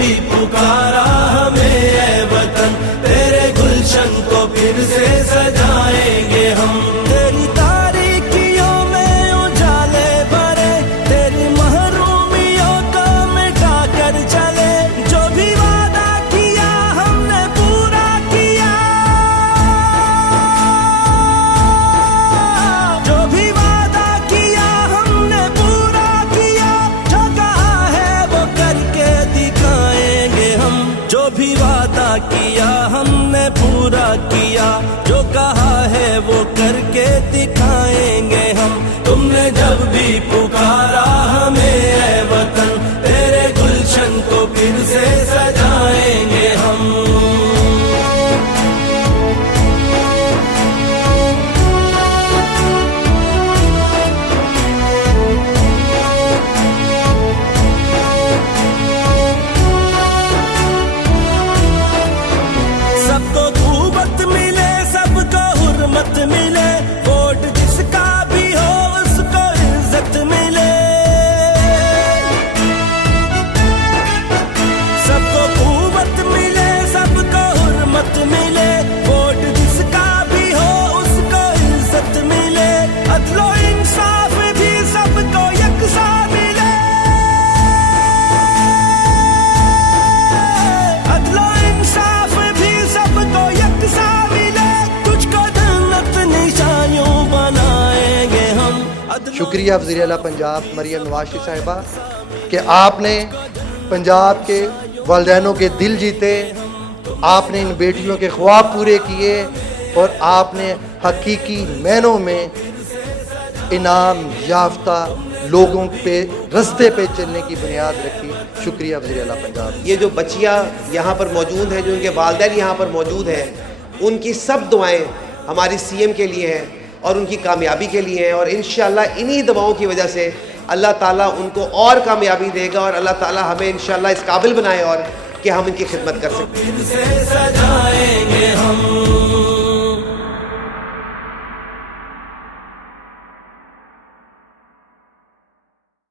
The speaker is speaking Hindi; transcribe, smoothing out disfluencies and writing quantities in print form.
भी पुकारा हमें ऐ वतन, तेरे गुलशन को फिर से सजाएंगे हम। तेरी तारीकियों में उजाले भरे, तेरी महरूमियों को मिटा कर चले। जो भी वादा किया हमने पूरा किया, जो भी वादा किया हमने पूरा किया। जो कहा है वो करके दिखाएंगे हम, जो भी वादा किया हमने पूरा किया। जो कहा है वो करके दिखाएंगे हम। तुमने जब भी पुकारा हमें ऐ वतन, तेरे गुलशन को फिर से सजाएंगे हम। सबको खूबत मिले, सबको हुर्मत मिले, वोट जिसका भी हो उसको इज्जत मिले। सबको खूबत मिले, सबको हुर्मत मिले, वोट जिसका भी हो उसको इज्जत मिले। अदलो इंसाफ भी सबको यकसा मिले, अदलो इंसाफ भी सबको यकसा मिले। तुझको जन्नत निशानियों बनाएंगे हम। शुक्रिया वज़ीर आला पंजाब मरियम नवाज साहिबा कि आपने पंजाब के वालिदैनों के दिल जीते, आपने इन बेटियों के ख्वाब पूरे किए और आपने हकीकी मायनों में इनाम याफ्ता लोगों पे रास्ते पे चलने की बुनियाद रखी। शुक्रिया वज़ीर आला पंजाब। ये जो बच्चियाँ यहाँ पर मौजूद हैं, जो उनके वालिदैन यहाँ पर मौजूद हैं, उनकी सब दुआएं हमारी सीएम के लिए हैं और उनकी कामयाबी के लिए हैं। और इंशाअल्लाह इन्हीं दुआओं की वजह से अल्लाह ताला उनको और कामयाबी देगा और अल्लाह ताला हमें इंशाअल्लाह इस काबिल बनाए और कि हम इनकी खिदमत कर सकें। फिर से सजाएंगे हम।